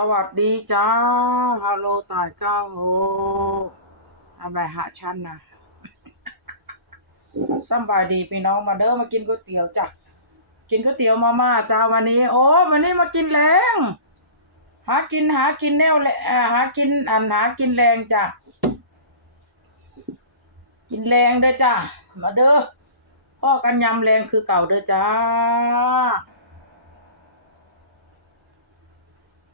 สวัสดีจ้าฮัลโหลตายเก้าโหอะไรหาชั้นนะสบายดีพี่น้องมาเด้อมากินก๋วยเตี๋ยวจ้ะกินก๋วยเตี๋ยวมาม่าจ้าวันนี้ โอ้วันนี้มากินแรงหากินหากินแนวแหละอ่าหากินอันหากินแรงจ้ะกินแรงเด้อจ้ะมาเด้อพ่อกันยำแรงคือเก่าเด้อจ้า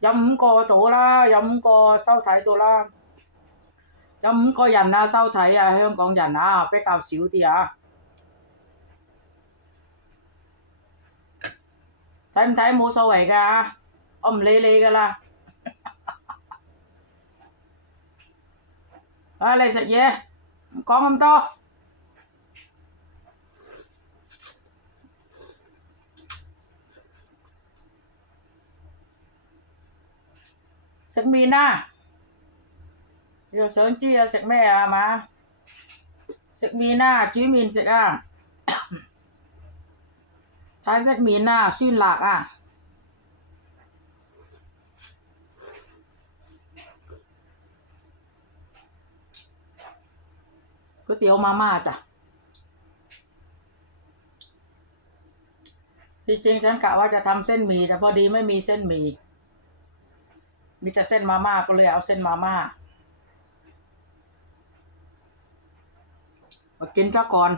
有五個到啦，有五個收睇到啦，有五個人啊收睇啊，香港人啊比較少啲啊。睇唔睇冇所謂㗎，我唔理你㗎啦。啊，你食嘢，唔講咁多。 สักมีหน้าเดี๋ยวเสริมจี้สักแม่อามาสักมีหน้าจีมินสักอะท้ายสักมีหน้าชื่อหลักอะก๋วยเตี๋ยวมาม่าจ้ะจริงๆฉันกะว่าจะทำเส้นหมี่แต่พอดีไม่มีเส้นหมี่ มีแต่เส้นมาม่าก็เลยเอาเส้นมาม่ามากินซะก่อน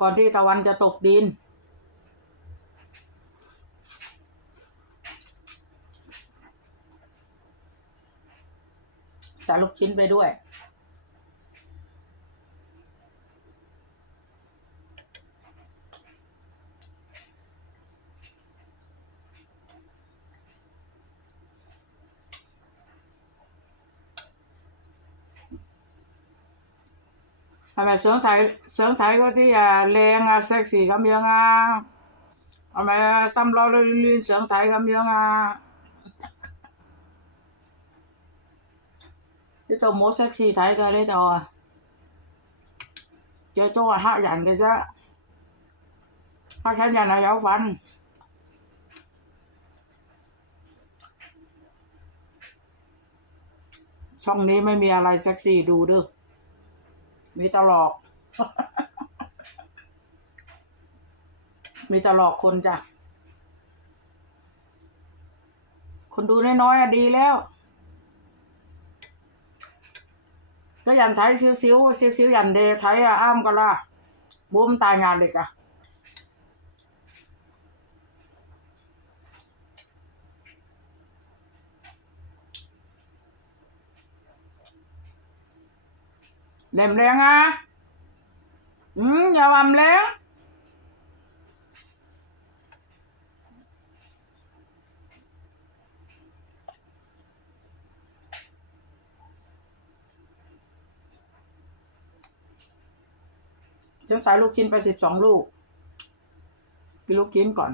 ก่อนที่ตะวันจะตกดิน ใส่ลูกชิ้นไปด้วย 係咪想睇想睇嗰啲啊靚啊 sexy 咁樣啊？係咪啊心撈亂亂想睇咁樣啊？呢度冇 sexy 睇嘅呢度啊，最多係黑人嘅啫，黑人人係有份。ช่องนี้ไม่มีอะไรเซ็กซี่ดูเด้อ มีตลอกมีตลอกคนจ้ะ คนดูน้อยๆดีแล้ว ก็ยันไทยซิวซิวซิวๆยันเดไทยอะอ้ามก็ละบูมตายงานเลยกะ เล่มแรงอะอืมอย่าวำแรงจะใส่ลูกชิ้นไปสิบสองลูกกินลูกชิ้นก่อน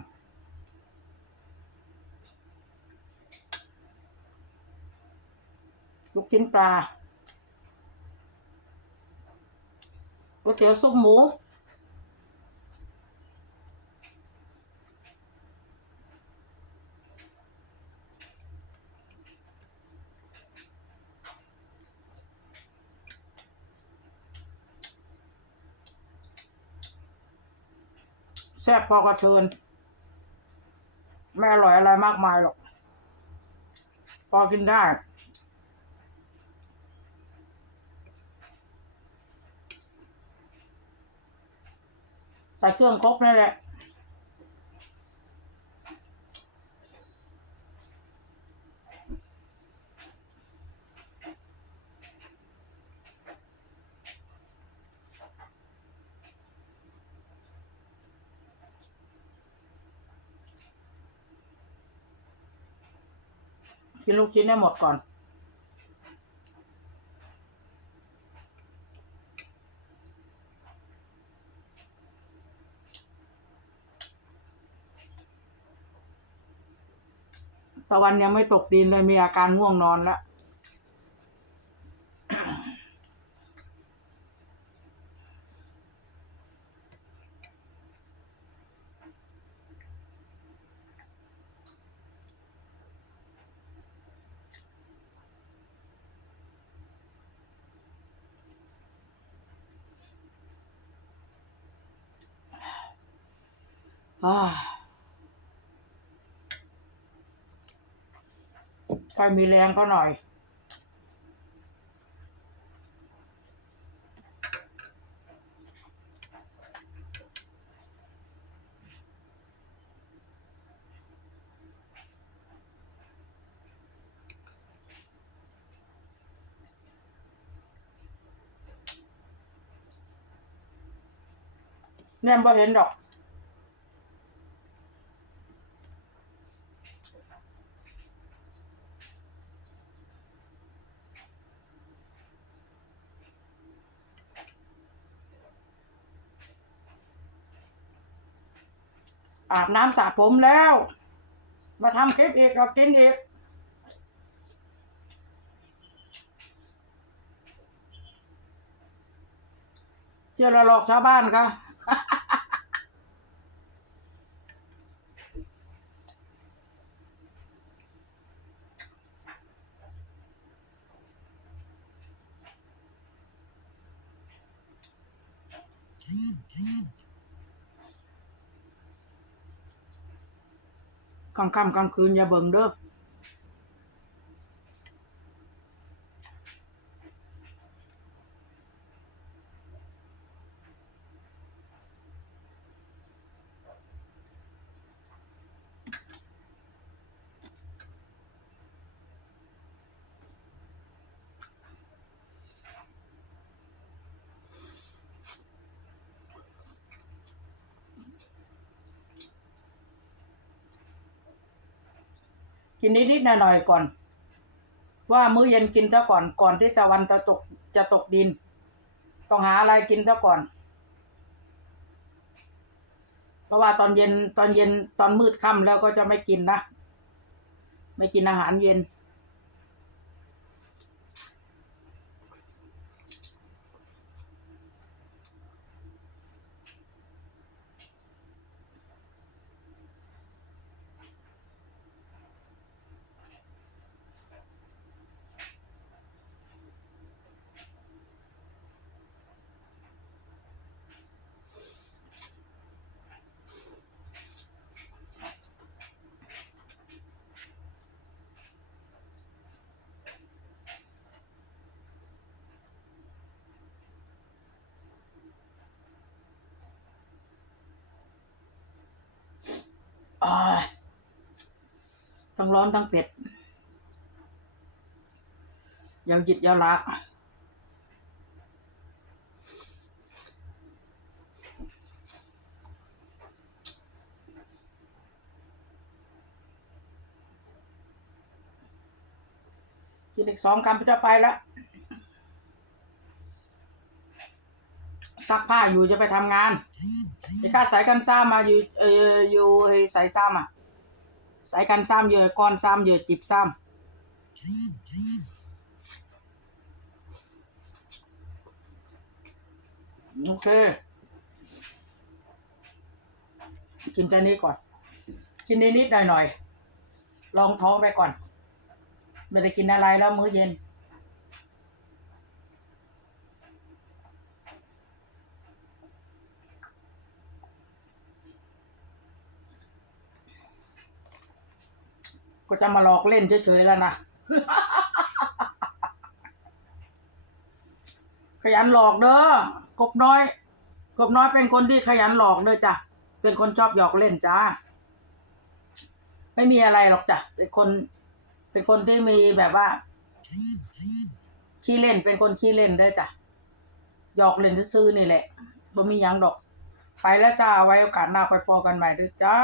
ลูกชิ้นปลา ก๋วยเตี๋ยวซุปหมู แซ่บพอกระเทินไม่อร่อยอะไรมากมายหรอก พอกินได้ ส่เครื่องครบนั่นแหละกินลูกชิ้นให้หมดก่อนะวันยังไม่ตกดินเลยมีอาการง่วงนอนแล้วอ่ ค่อยมีแรงก็หน่อย แนมบ่เห็นดอก อาบน้ำสระผมแล้ว มาทำคลิปอีกเรากินอีกเจอเราหลอกชาวบ้านค่ะ ค่ำค่ำกลางคืนอย่าเบิ่งเด้อ กินนิดๆหน่อยๆก่อน ว่ามื้อเย็นกินซะก่อนก่อนที่ตะวันจะตกจะตกดิน ต้องหาอะไรกินซะก่อน เพราะว่าตอนเย็นตอนเย็นตอนมืดค่ำแล้วก็จะไม่กินนะ ไม่กินอาหารเย็น อ่า ทั้งร้อนทั้งเผ็ดยาวหยิดยาวลักกินอีกสองคำจะไปแล้วซักผ้าอยู่จะไปทำงานไอ้ข้าสายกันซ้ำมาอยู่เอออยู่ไอ้สายซ้ำอ่ ใส่กันซ้ำเยอะก้อนซ้ำเยอะจิบซ้ำโอเค กินแค่นี้ก่อน กินนิดๆหน่อยๆลองท้องไปก่อน ไม่ได้กินอะไรแล้วมื้อเย็น ก็จะมาหลอกเล่นเฉยๆแล้วนะ ขยันหลอกเด้อกบน้อย กบน้อยเป็นคนที่ขยันหลอกเด้อจ้ะ เป็นคนชอบหยอกเล่นจ้า ไม่มีอะไรหรอกจ้ะ เป็นคน เป็นคนที่มีแบบว่าขี้เล่น เป็นคนขี้เล่นเด้อจ้ะ หยอกเล่นซื่อนี่แหละบ่มียังดอก ไปแล้วจ้าไว้โอกาสหน้าค่อยพอกันใหม่เด้อจ้า